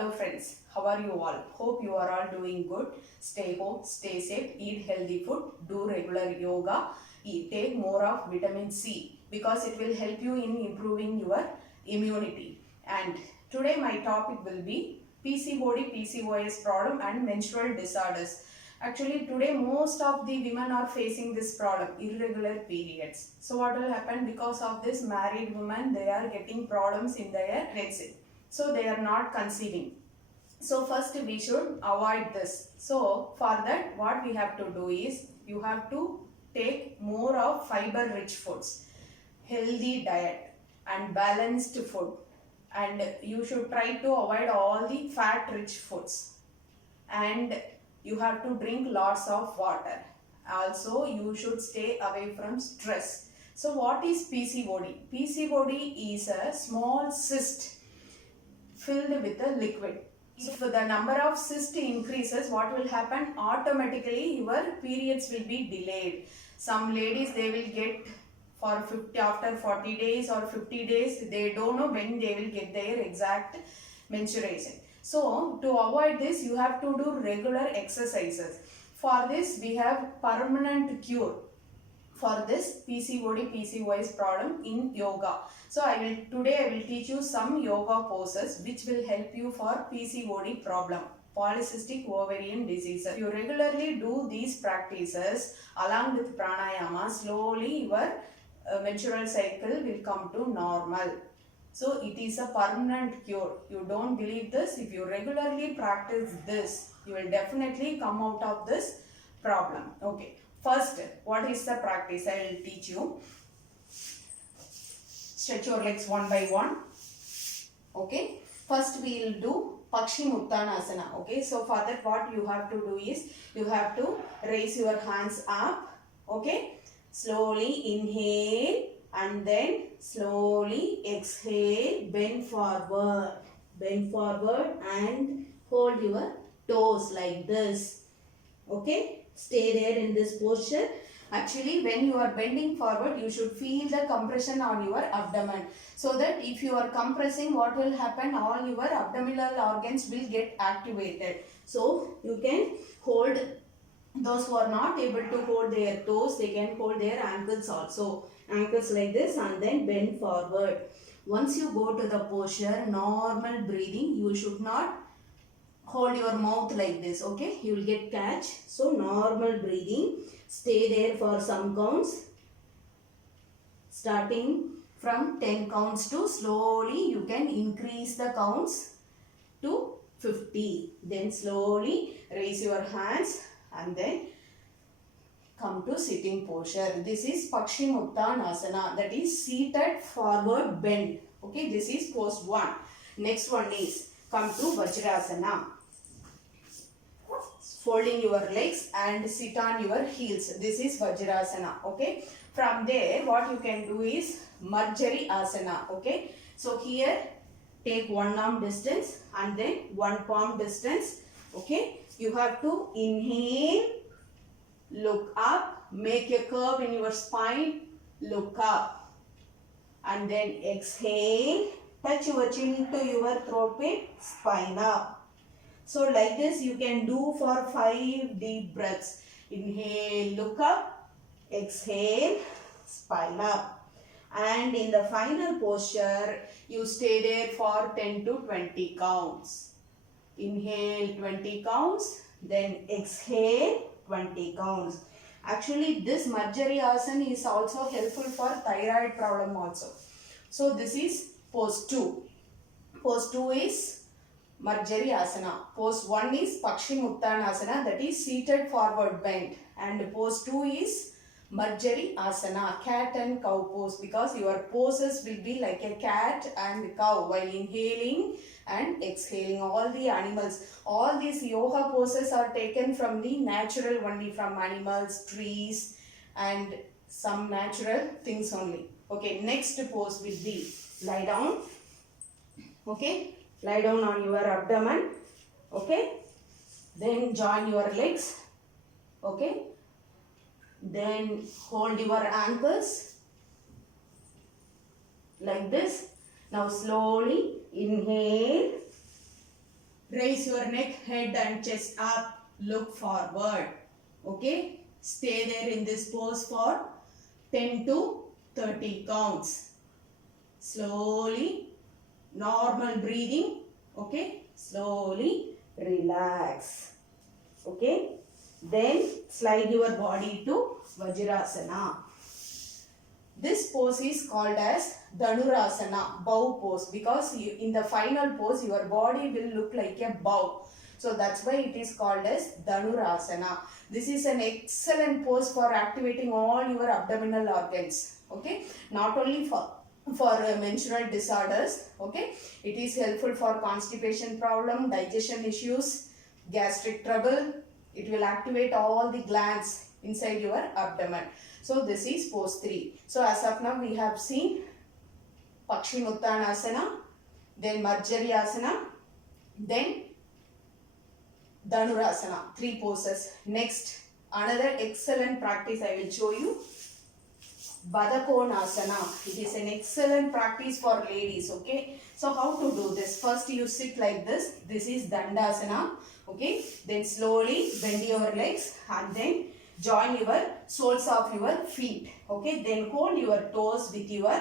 Hello friends, how are you all? Hope you are all doing good. Stay home, stay safe, eat healthy food, do regular yoga, take more of vitamin C because it will help you in improving your immunity. And today my topic will be PCOD, PCOS problem and menstrual disorders. Actually today most of the women are facing this problem, irregular periods. So what will happen because of this, married women, they are getting problems in their pregnancy. So they are not conceiving. So first we should avoid this. So for that what we have to do is, you have to take more of fiber rich foods, healthy diet and balanced food, and you should try to avoid all the fat rich foods, and you have to drink lots of water. Also you should stay away from stress. So what is PCOD? PCOD is a small cyst filled with a liquid. If the number of cysts increases, what will happen? Automatically your periods will be delayed. Some ladies, they will get for 50 after 40 days or 50 days, they don't know when they will get their exact menstruation. So to avoid this, you have to do regular exercises. For this we have permanent cure for this PCOD, PCOS problem in yoga. So today I will teach you some yoga poses which will help you for PCOD problem, polycystic ovarian disease. If you regularly do these practices along with pranayama, slowly your menstrual cycle will come to normal. So it is a permanent cure. You don't believe this? If you regularly practice this, you will definitely come out of this problem. Okay. First, what is the practice? I will teach you. Stretch your legs one by one. Okay. First we will do Paschimottanasana. Okay. So for that what you have to do is, you have to raise your hands up. Okay. Slowly inhale and then slowly exhale. Bend forward. Bend forward and hold your toes like this. Okay. Stay there in this posture. Actually, when you are bending forward, you should feel the compression on your abdomen. So that if you are compressing, what will happen? All your abdominal organs will get activated. So you can hold, those who are not able to hold their toes, they can hold their ankles also. Ankles like this and then bend forward. Once you go to the posture, normal breathing, you should not hold your mouth like this, okay? You will get catch. So normal breathing. Stay there for some counts. Starting from 10 counts to slowly you can increase the counts to 50. Then slowly raise your hands and then come to sitting posture. This is Paschimottanasana, that is seated forward bend. Okay, this is pose 1. Next one is come to Vajrasana. Folding your legs and sit on your heels. This is Vajrasana. Okay. From there, what you can do is Marjari Asana. Okay. So here, take one arm distance and then one palm distance. Okay. You have to inhale, look up, make a curve in your spine, look up, and then exhale, touch your chin to your throat pit, spine up. So like this you can do for 5 deep breaths. Inhale, look up, exhale, spine up. And in the final posture, you stay there for 10 to 20 counts. Inhale 20 counts, then exhale 20 counts. Actually this Marjari Asana is also helpful for thyroid problem also. So this is pose 2. Pose 2 is Marjari Asana. Pose 1 is Paschimottanasana, that is seated forward bend. And pose 2 is Marjari Asana, cat and cow pose, because your poses will be like a cat and cow while inhaling and exhaling. All the animals, all these yoga poses are taken from the natural only, from animals, trees and some natural things only. Okay, next pose will be lie down. Okay. Lie down on your abdomen. Okay. Then join your legs. Okay. Then hold your ankles like this. Now slowly inhale Raise your neck, head and chest up. Look forward. Okay. Stay there in this pose for 10 to 30 counts. Slowly, normal breathing. Okay. Slowly relax. Okay. Then slide your body to Vajrasana. This pose is called as Dhanurasana, bow pose, because in the final pose your body will look like a bow. So that's why it is called as Dhanurasana. This is an excellent pose for activating all your abdominal organs. Okay, not only for menstrual disorders. Okay, it is helpful for constipation problem, digestion issues, gastric trouble. It will activate all the glands inside your abdomen. So this is pose 3. So as of now we have seen Pakshimuttanasana, then Marjaryasana, then Dhanurasana. 3 poses. Next, another excellent practice I will show you. Badakonasana. It is an excellent practice for ladies. Okay. So how to do this? First you sit like this. This is Dandasana. Okay. Then slowly bend your legs and then join your soles of your feet. Okay. Then hold your toes with your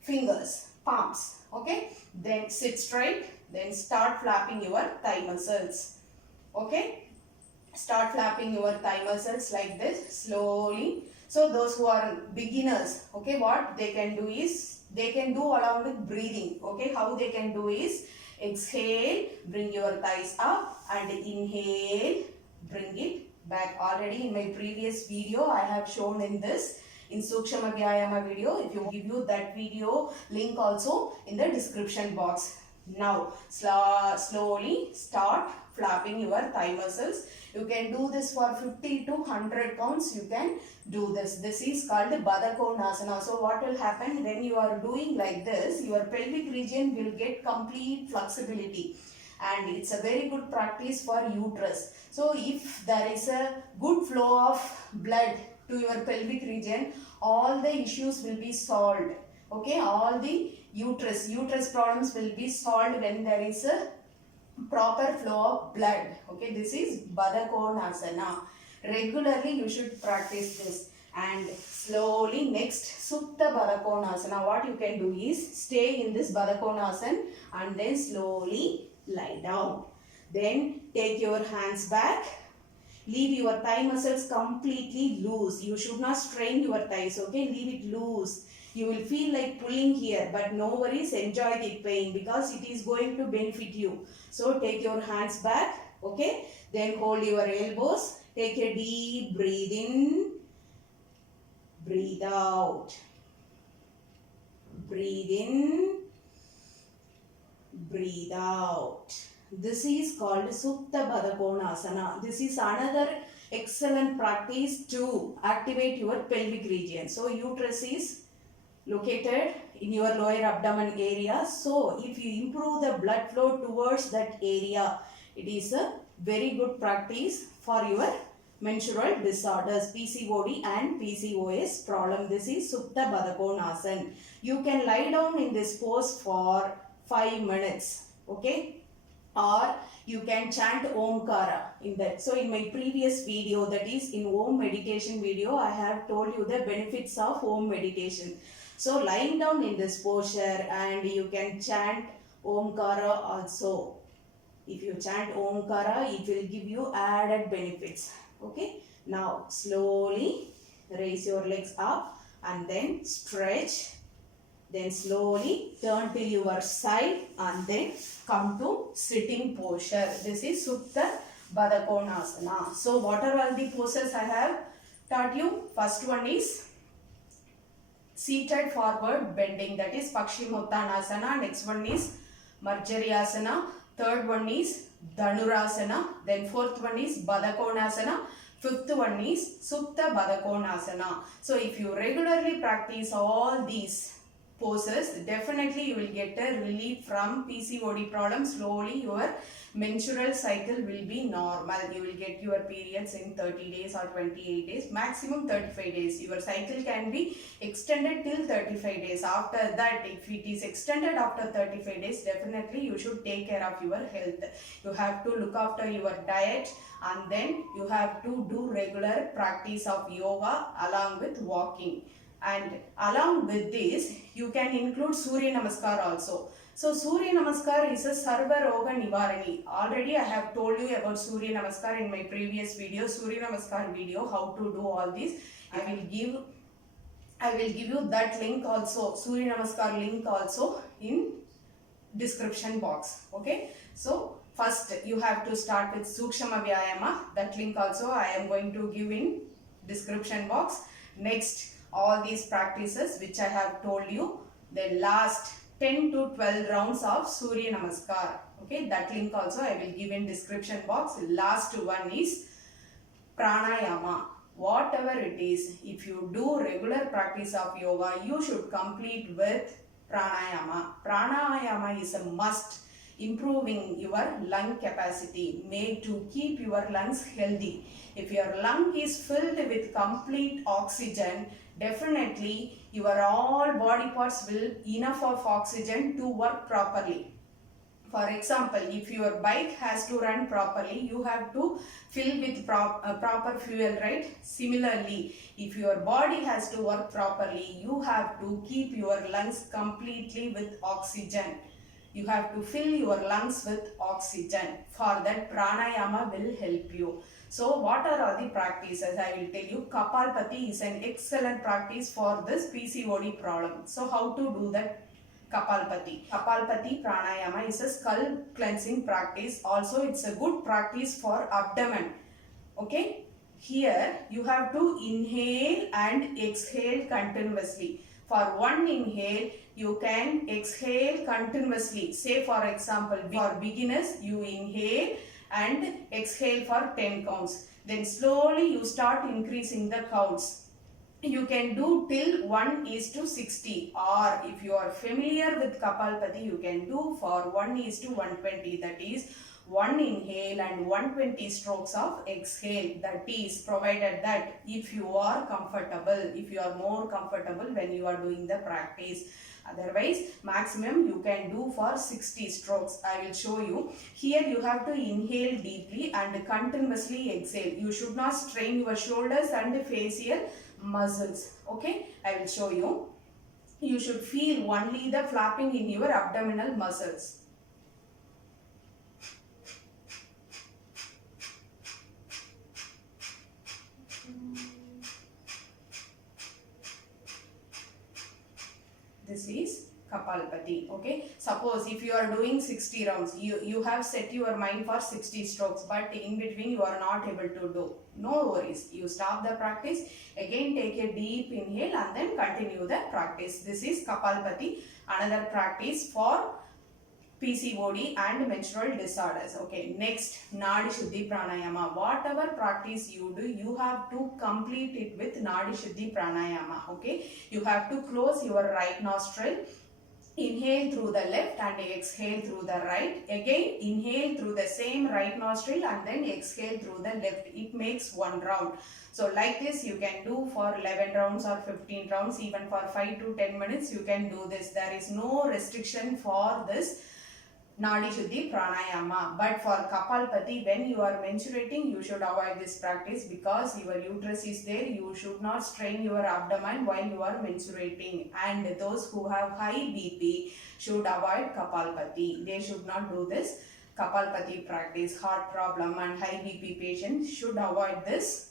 fingers, palms. Okay. Then sit straight. Then start flapping your thigh muscles. Okay. Start flapping your thigh muscles like this slowly. So those who are beginners, okay, what they can do is, they can do along with breathing. Okay, how they can do is, exhale, bring your thighs up, and inhale, bring it back. Already in my previous video I have shown in this, in Sukshama Vyayama video. If you give you that video link also in the description box. Now slowly start flapping your thigh muscles. You can do this for 50 to 100 counts. You can do this. This is called Badakonasana. So what will happen when you are doing like this? Your pelvic region will get complete flexibility. And it's a very good practice for uterus. So if there is a good flow of blood to your pelvic region, all the issues will be solved. Okay, all the uterus problems will be solved when there is a proper flow of blood. Okay, this is Badakonasana. Regularly you should practice this. And slowly next Supta Badakonasana. What you can do is stay in this Badakonasana and then slowly lie down. Then take your hands back. Leave your thigh muscles completely loose. You should not strain your thighs. Okay, leave it loose. You will feel like pulling here, but no worries, enjoy the pain because it is going to benefit you. So take your hands back, okay? Then hold your elbows. Take a deep breathe in, breathe out. Breathe in, breathe out. This is called Supta Badakonasana. This is another excellent practice to activate your pelvic region. So uterus is located in your lower abdomen area. So if you improve the blood flow towards that area, it is a very good practice for your menstrual disorders, PCOD and PCOS problem. This is Supta Badakonasana. You can lie down in this pose for 5 minutes. Okay. Or you can chant Omkara in that. So in my previous video, that is in Om meditation video, I have told you the benefits of Om meditation. So lying down in this posture and you can chant Omkara also. If you chant Omkara, it will give you added benefits. Okay. Now slowly raise your legs up and then stretch. Then slowly turn to your side and then come to sitting posture. This is Supta Badakonasana. So what are all the poses I have taught you? First one is seated forward bending, that is Pakshimuttanasana. Next one is Marjaryasana. Third one is Dhanurasana. Then fourth one is Badakonasana. Fifth one is Supta Badakonasana. So if you regularly practice all these poses, definitely you will get a relief from PCOD problem. Slowly your menstrual cycle will be normal. You will get your periods in 30 days or 28 days, maximum 35 days. Your cycle can be extended till 35 days. After that, if it is extended after 35 days, definitely you should take care of your health. You have to look after your diet, and then you have to do regular practice of yoga along with walking. And along with this, you can include Surya Namaskar also. So Surya Namaskar is a Sarva Roga Nivarani. Already I have told you about Surya Namaskar in my previous video, Surya Namaskar video, how to do all this. I will give you that link also, Surya Namaskar link also in description box. Okay. So first you have to start with Sukshama Vyayama. That link also I am going to give in description box. Next, all these practices which I have told you, the last 10 to 12 rounds of Surya Namaskar. Okay, that link also I will give in description box. Last one is Pranayama. Whatever it is, if you do regular practice of yoga, you should complete with Pranayama. Pranayama is a must, improving your lung capacity, made to keep your lungs healthy. If your lung is filled with complete oxygen, definitely your all body parts will enough of oxygen to work properly. For example, if your bike has to run properly, you have to fill with proper fuel, right? Similarly, if your body has to work properly, you have to keep your lungs completely with oxygen. You have to fill your lungs with oxygen. For that, pranayama will help you. So what are all the practices? I will tell you. Kapalpati is an excellent practice for this PCOD problem. So how to do that? Kapalpati. Kapalpati pranayama is a skull cleansing practice. Also, it's a good practice for abdomen. Okay. Here you have to inhale and exhale continuously. For one inhale, you can exhale continuously. Say for example, for beginners, you inhale and exhale for 10 counts. Then slowly you start increasing the counts. You can do till 1:60, or if you are familiar with Kapalpati, you can do for 1:120. That is 1 inhale and 120 strokes of exhale. That is provided that if you are comfortable, if you are more comfortable when you are doing the practice. Otherwise, maximum you can do for 60 strokes. I will show you. Here you have to inhale deeply and continuously exhale. You should not strain your shoulders and facial muscles. Okay, I will show you. You should feel only the flapping in your abdominal muscles. This is Kapalpati. Okay, suppose if you are doing 60 rounds, you have set your mind for 60 strokes, but in between you are not able to do. No worries, you stop the practice, again take a deep inhale and then continue the practice. This is Kapalpati, another practice for PCOD and menstrual disorders. Okay, next, Nadi Shuddhi Pranayama. Whatever practice you do, you have to complete it with Nadi Shuddhi Pranayama. Okay, you have to close your right nostril, inhale through the left and exhale through the right. Again, inhale through the same right nostril and then exhale through the left. It makes one round. So like this you can do for 11 rounds or 15 rounds, even for 5 to 10 minutes you can do this. There is no restriction for this Nadi Shuddhi Pranayama. But for Kapalpati, when you are menstruating, you should avoid this practice because your uterus is there. You should not strain your abdomen while you are menstruating. And those who have high BP should avoid Kapalpati. They should not do this Kapalpati practice. Heart problem and high BP patients should avoid this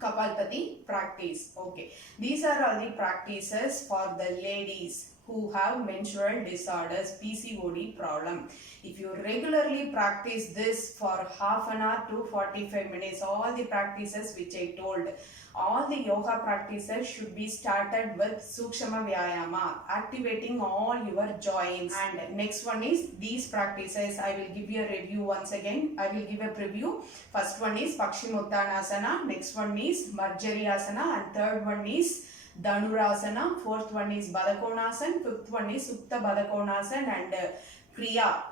Kapalpati practice. Okay, these are all the practices for the ladies who have menstrual disorders, PCOD problem. If you regularly practice this for half an hour to 45 minutes, all the practices which I told, all the yoga practices should be started with Sukshama Vyayama, activating all your joints. And next one is these practices. I will give you a review once again. I will give a preview. First one is Pakshimottanasana, next one is Marjariyasana, and third one is Dhanurasana, fourth one is Badakonasana, fifth one is Supta Badakonasana, and Kriya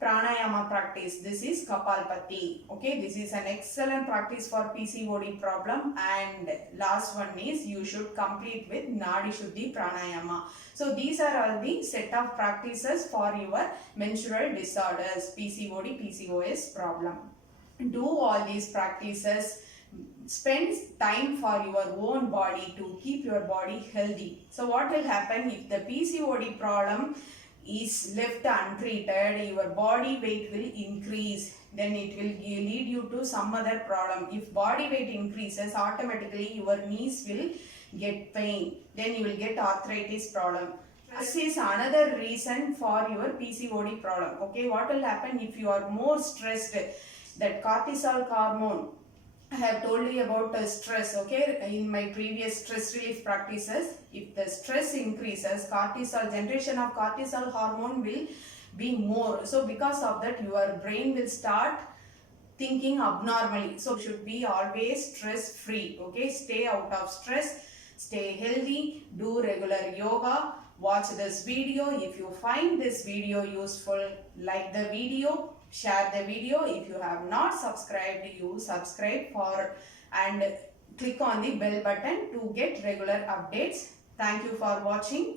Pranayama practice. This is Kapalpati. Okay, this is an excellent practice for PCOD problem. And last one is you should complete with Nadi Shuddhi Pranayama. So these are all the set of practices for your menstrual disorders, PCOD, PCOS problem. Do all these practices. Spend time for your own body to keep your body healthy. So what will happen if the PCOD problem is left untreated? Your body weight will increase, then it will lead you to some other problem. If body weight increases, automatically your knees will get pain, then you will get arthritis problem. This is another reason for your PCOD problem. Okay, what will happen if you are more stressed? That cortisol hormone, I have told you about stress, okay, in my previous stress relief practices. If the stress increases, cortisol, generation of cortisol hormone will be more. So because of that, your brain will start thinking abnormally. So should be always stress free. Okay, stay out of stress, stay healthy, do regular yoga, watch this video. If you find this video useful, like the video, share the video. If you have not subscribed, you subscribe for and click on the bell button to get regular updates. Thank you for watching.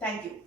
Thank you.